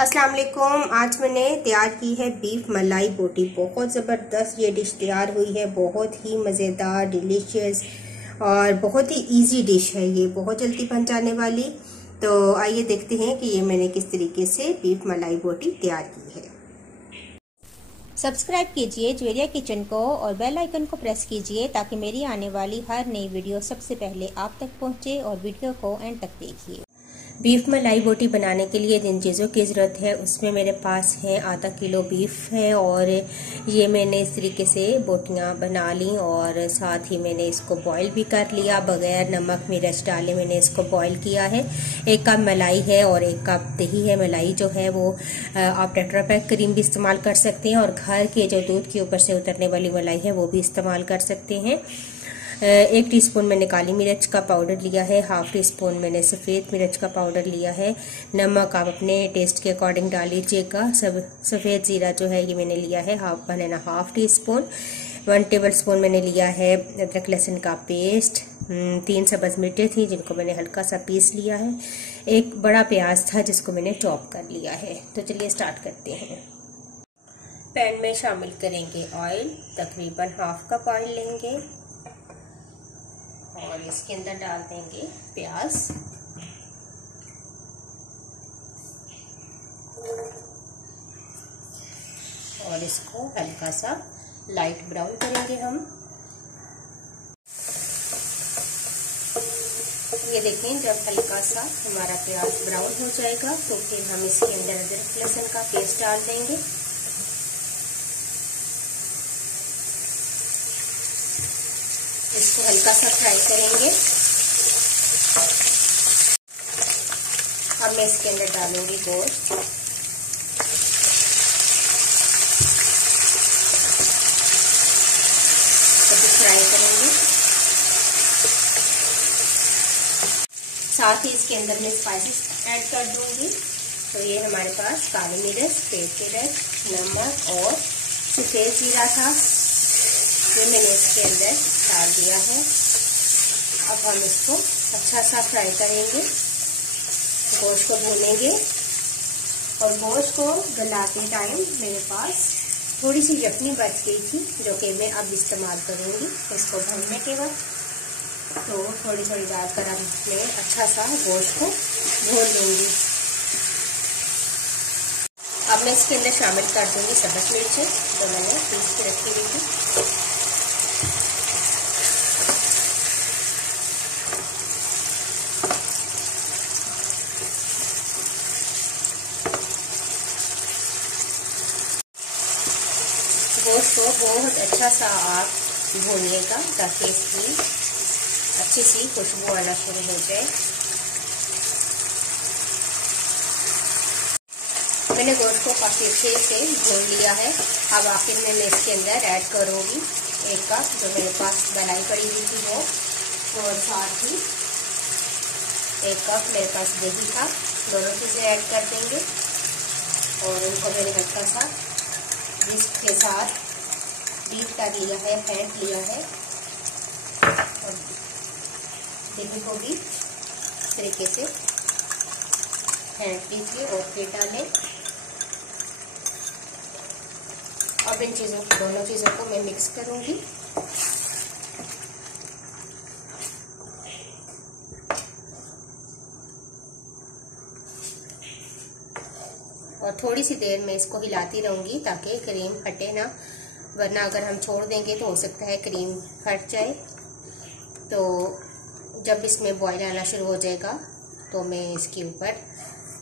अस्सलाम वालेकुम। आज मैंने तैयार की है बीफ मलाई बोटी। बहुत ज़बरदस्त ये डिश तैयार हुई है, बहुत ही मज़ेदार, डिलीशियस और बहुत ही इजी डिश है। ये बहुत जल्दी बन जाने वाली। तो आइए देखते हैं कि ये मैंने किस तरीके से बीफ मलाई बोटी तैयार की है। सब्सक्राइब कीजिए ज्वेरिया किचन को और बेल आइकन को प्रेस कीजिए ताकि मेरी आने वाली हर नई वीडियो सबसे पहले आप तक पहुंचे और वीडियो को एंड तक देखिए। बीफ मलाई बोटी बनाने के लिए जिन चीज़ों की ज़रूरत है उसमें मेरे पास है आधा किलो बीफ है और ये मैंने इस तरीके से बोटियां बना ली और साथ ही मैंने इसको बॉईल भी कर लिया, बगैर नमक मिर्च डाले मैंने इसको बॉईल किया है। 1 कप मलाई है और 1 कप दही है। मलाई जो है वो आप टेट्रा पैक क्रीम भी इस्तेमाल कर सकते हैं और घर के जो दूध के ऊपर से उतरने वाली मलाई है वो भी इस्तेमाल कर सकते हैं। 1 टीस्पून मैंने काली मिर्च का पाउडर लिया है, 1/2 टीस्पून मैंने सफ़ेद मिर्च का पाउडर लिया है। नमक आप अपने टेस्ट के अकॉर्डिंग डाल लीजिएगा। सफ़ेद ज़ीरा जो है ये मैंने लिया है 1.5 टीस्पून। 1 टेबल स्पून मैंने लिया है अदरक लहसुन का पेस्ट। 3 सब्ज़ मिर्चें थी जिनको मैंने हल्का सा पीस लिया है। 1 बड़ा प्याज था जिसको मैंने चॉप कर लिया है। तो चलिए स्टार्ट करते हैं। पैन में शामिल करेंगे ऑयल, तकरीबन 1/2 कप ऑयल लेंगे और इसके अंदर डाल देंगे प्याज। और इसको हल्का सा लाइट ब्राउन करेंगे हम। ये देखें, जब हल्का सा हमारा प्याज ब्राउन हो जाएगा तो फिर हम इसके अंदर अदरक लहसुन का पेस्ट डाल देंगे। इसको हल्का सा फ्राई करेंगे। अब मैं इसके अंदर डालूंगी गोश्त। फ्राई करेंगे। साथ ही इसके अंदर मैं स्पाइसेस ऐड कर दूंगी। तो ये हमारे पास काली मिर्च, सफ़ेद मिर्च, नमक और सफ़ेद जीरा था, ये मैंने इसके अंदर डाल दिया है। अब हम इसको अच्छा सा फ्राई करेंगे, गोश्त को भूनेंगे। और गोश्त को गलाते टाइम मेरे पास थोड़ी सी यखनी बच गई थी जो कि मैं अब इस्तेमाल करूँगी इसको भूनने के वक्त। तो थोड़ी थोड़ी डालकर अब मैं अच्छा सा गोश्त को भून लूँगी। अब मैं इसके अंदर शामिल कर दूँगी सब्ज़ मिर्चें जो मैंने पीस के रखी हुई थी। गोश्त को बहुत अच्छा सा आप भूनिएगा ताकि इसकी अच्छी सी खुशबू आना शुरू हो जाए। मैंने गोश्त को काफ़ी अच्छे से भून लिया है। अब आखिर में मैं इसके अंदर ऐड करूँगी 1 कप जो मेरे पास मलाई पड़ी हुई थी वो, और साथ ही 1 कप मेरे पास दही था। दोनों चीज़ें ऐड कर देंगे और उनको मैंने हल्का सा इसके साथ बीट कर लिया है, फेंट लिया है। और दही को भी इस तरीके से फेंट लीजिए और फिर डालें। अब इन चीज़ों को, दोनों चीज़ों को मैं मिक्स करूँगी। और थोड़ी सी देर में इसको हिलाती रहूँगी ताकि क्रीम फटे ना, वरना अगर हम छोड़ देंगे तो हो सकता है क्रीम फट जाए। तो जब इसमें बॉईल आना शुरू हो जाएगा तो मैं इसके ऊपर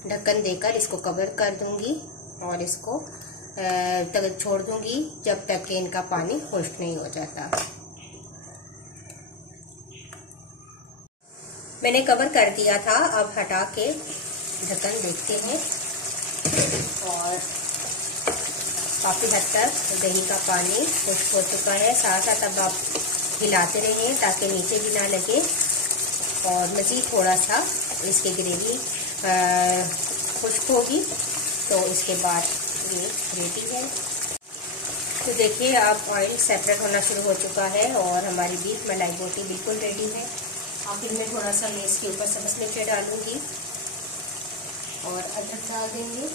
ढक्कन देकर इसको कवर कर दूँगी और इसको तक छोड़ दूँगी जब तक कि इनका पानी खुश्क नहीं हो जाता। मैंने कवर कर दिया था, अब हटा के ढक्कन देखते हैं और काफ़ी हद तक दही का पानी खुश्क हो चुका है। साथ साथ अब आप हिलाते रहिए ताकि नीचे भी ना लगे और मज़ीद थोड़ा सा इसकी ग्रेवी खुश्क होगी तो इसके बाद ये रेडी है। तो देखिए अब ऑयल सेपरेट होना शुरू हो चुका है और हमारी बीफ मलाई बोटी बिल्कुल रेडी है। आखिर में थोड़ा सा मैं इसके ऊपर सब्ज़ मिर्च डालूंगी और अदरक डाल देंगे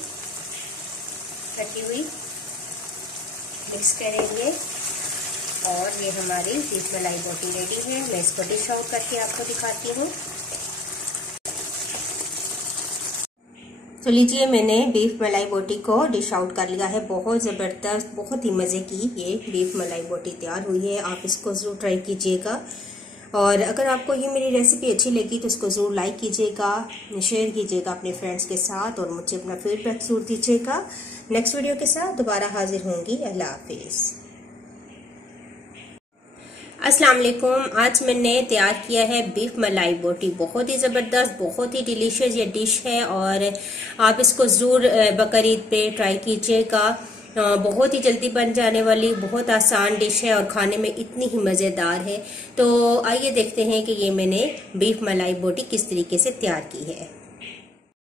रखी हुई मिक्स करेंगे और ये हमारी बीफ मलाई बोटी रेडी है। मैं इसको डिश आउट करके आपको दिखाती हूँ। तो लीजिए, मैंने बीफ मलाई बोटी को डिश आउट कर लिया है। बहुत ज़बरदस्त, बहुत ही मज़े की ये बीफ मलाई बोटी तैयार हुई है। आप इसको ज़रूर ट्राई कीजिएगा और अगर आपको ये मेरी रेसिपी अच्छी लगी तो इसको ज़रूर लाइक कीजिएगा, शेयर कीजिएगा अपने फ्रेंड्स के साथ और मुझे अपना फीडबैक ज़रूर दीजिएगा। नेक्स्ट वीडियो के साथ दोबारा हाजिर होंगी। अल्लाह हाफिज़। अस्सलाम वालेकुम। आज मैंने तैयार किया है बीफ मलाई बोटी। बहुत ही ज़बरदस्त, बहुत ही डिलीशियस ये डिश है और आप इसको ज़रूर बकरीद पे ट्राई कीजिएगा। बहुत ही जल्दी बन जाने वाली बहुत आसान डिश है और खाने में इतनी ही मज़ेदार है। तो आइए देखते हैं कि ये मैंने बीफ मलाई बोटी किस तरीके से तैयार की है।